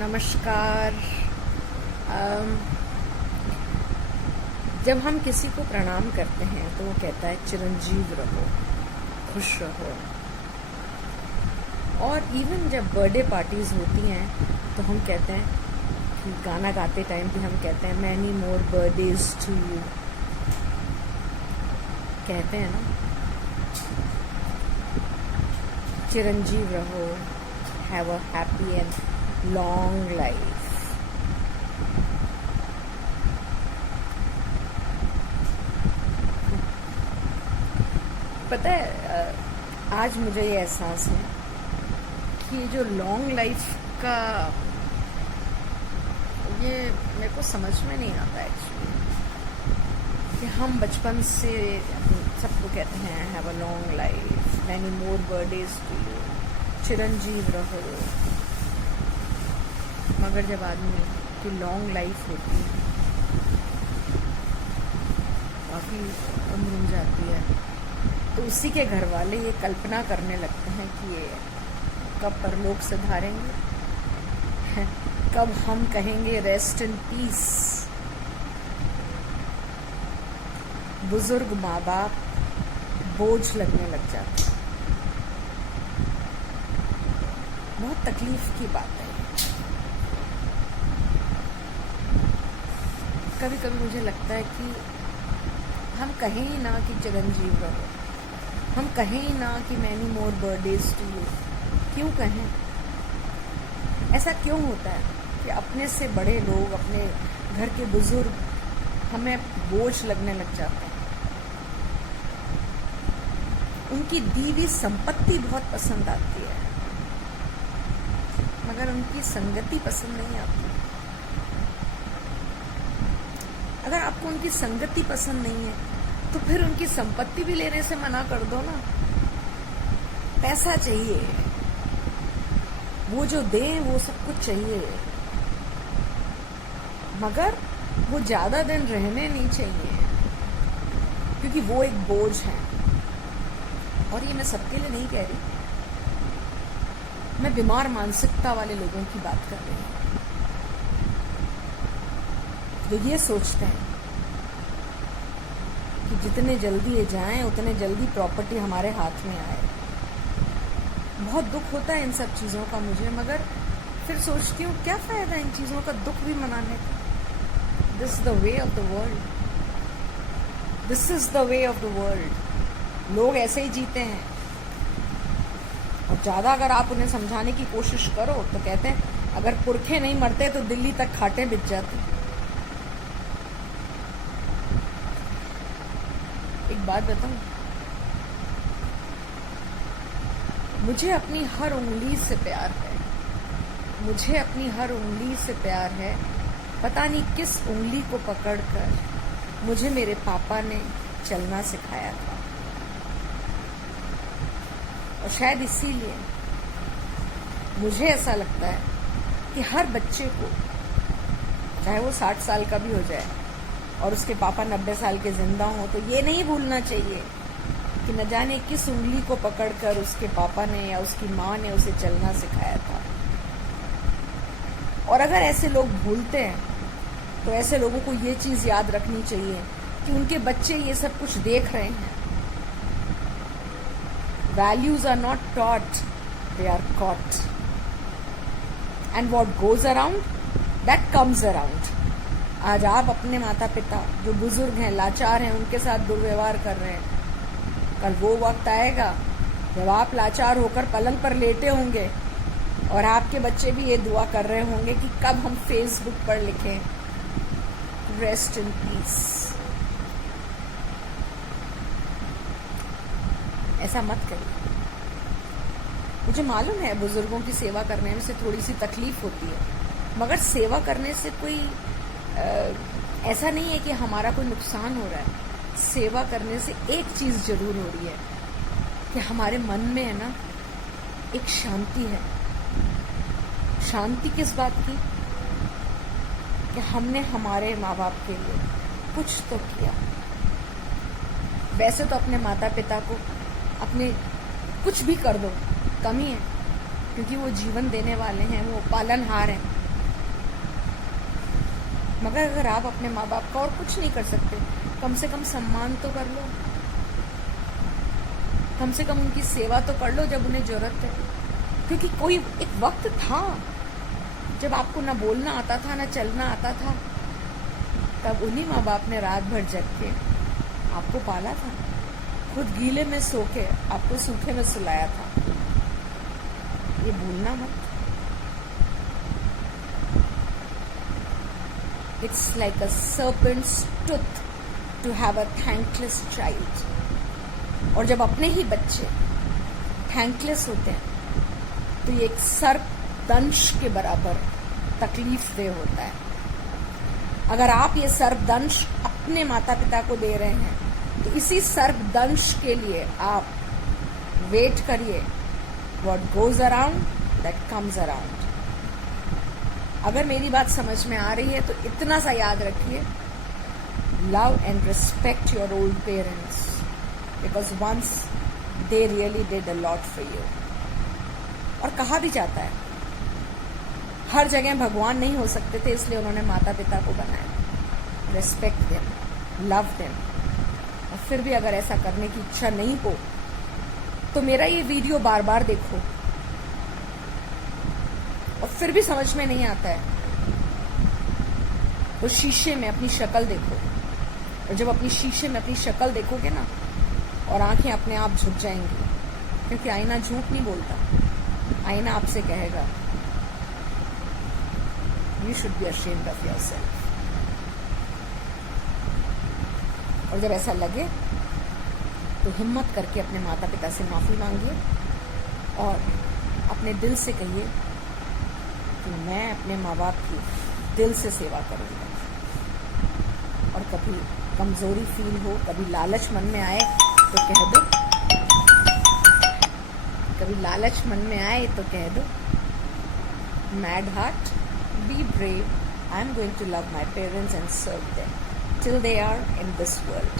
नमस्कार। जब हम किसी को प्रणाम करते हैं तो वो कहता है चिरंजीव रहो, खुश रहो। और इवन जब बर्थडे पार्टीज होती हैं तो हम कहते हैं कि गाना गाते टाइम भी हम कहते हैं many more birthdays to you, कहते हैं ना, चिरंजीव रहो, have a happy and long life. पता है, आज मुझे ये एहसास है कि जो लॉन्ग लाइफ का ये मेरे को समझ में नहीं आता एक्चुअली, कि हम बचपन से सबको कहते हैं have a long life, many more birthdays to you, चिरंजीव रहो। मगर जब आदमी की लॉन्ग लाइफ होती है, काफ़ी उम्र हो जाती है, तो उसी के घर वाले ये कल्पना करने लगते हैं कि ये कब परलोक से धारेंगे, कब हम कहेंगे रेस्ट इन पीस। बुजुर्ग माँ बाप बोझ लगने लग जाते हैं। बहुत तकलीफ की बात है। कभी कभी मुझे लगता है कि हम कहें ही ना कि चिरंजीव रहो, हम कहें ही ना कि many more birthdays to you. क्यों कहें? ऐसा क्यों होता है कि अपने से बड़े लोग, अपने घर के बुजुर्ग हमें बोझ लगने लग जाते हैं। उनकी दी हुई संपत्ति बहुत पसंद आती है, मगर उनकी संगति पसंद नहीं आती। अगर आपको उनकी संगति पसंद नहीं है तो फिर उनकी संपत्ति भी लेने से मना कर दो ना। पैसा चाहिए, वो जो दे वो सब कुछ चाहिए, मगर वो ज्यादा दिन रहने नहीं चाहिए, क्योंकि वो एक बोझ है। और ये मैं सबके लिए नहीं कह रही, मैं बीमार मानसिकता वाले लोगों की बात कर रही हूँ, जो ये सोचते हैं कि जितने जल्दी ये जाएं उतने जल्दी प्रॉपर्टी हमारे हाथ में आए। बहुत दुख होता है इन सब चीज़ों का मुझे, मगर फिर सोचती हूँ क्या फ़ायदा इन चीज़ों का दुख भी मनाने का। This is the way of the world, this is the way of the world. लोग ऐसे ही जीते हैं, और ज़्यादा अगर आप उन्हें समझाने की कोशिश करो तो कहते हैं अगर पुरखे नहीं मरते तो दिल्ली तक खाटे बिक जाते। एक बात बताऊं, मुझे अपनी हर उंगली से प्यार है, मुझे अपनी हर उंगली से प्यार है। पता नहीं किस उंगली को पकड़कर मुझे मेरे पापा ने चलना सिखाया था, और शायद इसीलिए मुझे ऐसा लगता है कि हर बच्चे को, चाहे वो 60 साल का भी हो जाए और उसके पापा 90 साल के जिंदा हों, तो ये नहीं भूलना चाहिए कि न जाने किस उंगली को पकड़कर उसके पापा ने या उसकी माँ ने उसे चलना सिखाया था। और अगर ऐसे लोग भूलते हैं तो ऐसे लोगों को ये चीज़ याद रखनी चाहिए कि उनके बच्चे ये सब कुछ देख रहे हैं। Values are not taught, they are caught. And what goes around, that comes around. आज आप अपने माता पिता जो बुजुर्ग हैं, लाचार हैं, उनके साथ दुर्व्यवहार कर रहे हैं, कल वो वक्त आएगा जब आप लाचार होकर पलंग पर लेटे होंगे और आपके बच्चे भी ये दुआ कर रहे होंगे कि कब हम फेसबुक पर लिखें रेस्ट इन पीस। ऐसा मत करिए। मुझे मालूम है बुजुर्गों की सेवा करने में से थोड़ी सी तकलीफ होती है, मगर सेवा करने से कोई ऐसा नहीं है कि हमारा कोई नुकसान हो रहा है। सेवा करने से एक चीज़ जरूर हो रही है कि हमारे मन में है ना एक शांति है। शांति किस बात की? कि हमने हमारे माँ बाप के लिए कुछ तो किया। वैसे तो अपने माता पिता को अपने कुछ भी कर दो कमी है, क्योंकि वो जीवन देने वाले हैं, वो पालनहार हैं, मगर अगर आप अपने माँ बाप का और कुछ नहीं कर सकते, कम से कम सम्मान तो कर लो, कम से कम उनकी सेवा तो कर लो जब उन्हें जरूरत है। क्योंकि कोई एक वक्त था जब आपको ना बोलना आता था ना चलना आता था, तब उन्हीं माँ बाप ने रात भर जग के आपको पाला था, खुद गीले में सो के आपको सूखे में सुलाया था। ये भूलना मत। It's like a serpent's tooth to have a thankless child. और जब अपने ही बच्चे थैंकलेस होते हैं तो ये एक सर्पदंश के बराबर तकलीफ दे होता है। अगर आप ये सर्पदंश अपने माता पिता को दे रहे हैं तो इसी सर्पदंश के लिए आप वेट करिए। What goes around that comes around। अगर मेरी बात समझ में आ रही है तो इतना सा याद रखिए, love and respect your old parents because once they really did a lot for you. और कहा भी जाता है हर जगह भगवान नहीं हो सकते थे, इसलिए उन्होंने माता पिता को बनाया। Respect them, love them. और फिर भी अगर ऐसा करने की इच्छा नहीं हो तो मेरा ये वीडियो बार बार देखो, और फिर भी समझ में नहीं आता है तो शीशे में अपनी शक्ल देखो। और जब अपनी शीशे में अपनी शक्ल देखोगे ना, और आंखें अपने आप झुक जाएंगी, क्योंकि आईना झूठ नहीं बोलता। आईना आपसे कहेगा you should be ashamed of yourself. और जब ऐसा लगे तो हिम्मत करके अपने माता पिता से माफ़ी मांगिए और अपने दिल से कहिए कि मैं अपने माँ बाप की दिल से सेवा करूँगा। और कभी कमज़ोरी फील हो, कभी लालच मन में आए तो कह दो, कभी लालच मन में आए तो कह दो, mad heart, be brave, I am going to love my parents and serve them till they are in this world।